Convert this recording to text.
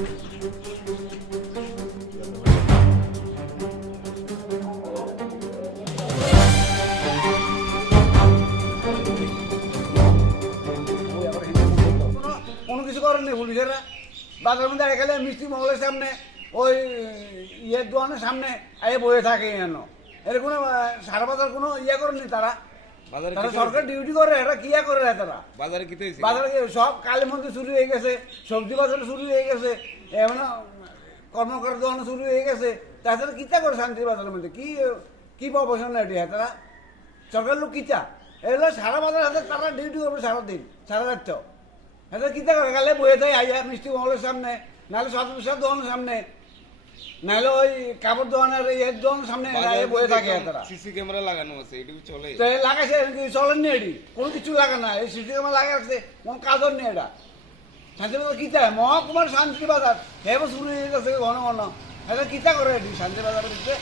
কোনো কিছু করেননি পুলিশেরা। বাজারের মধ্যে এখানে মিষ্টি মহলের সামনে ওই ইয়ের দোকানের সামনে বয়ে থাকে যেন এর কোনো সারা বাজার কোনো ইয়ে করেনি তারা। তারা সরকার ডিউটি করে, এটা কি করে তারা? বাজারে কি বাজারে সব কালী মন্দির শুরু হয়ে গেছে, সবজি বাজার শুরু হয়ে গেছে, এমন কর্মকার দোকান শুরু হয়ে গেছে। তাছাড়া কিতা করে শান্তি বাজারের মধ্যে কি কি প্রফেশন এটি তারা? সরকার লোক কিতা এগুলো সারা বাজার হাতে তারা ডিউটি করবে সারাদিন সারা রাত। এটা কিতা করে গেলে বয়ে থাকে আইয়া মিষ্টি মহলের সামনে, নাহলে সব দোকানের সামনে, নাহলে ওই কাপড় দোকানের এর দোকানের সামনে বয়ে থাকে তারা। সিসি ক্যামেরা লাগানো আছে, এটুকু চলে? তো লাগাইছে চলেননি, এটি কোনো কিছু লাগানো না। এই সিসি ক্যামেরা লাগা রাখছে, কোনো কাজও নেই এটা। শান্তিবাজার কিতা মহকুমার শান্তি বাজার হেব শুরু হয়ে গেছে ঘন ঘন। এটা কিতা করে এটি শান্তি বাজারের ভিতরে?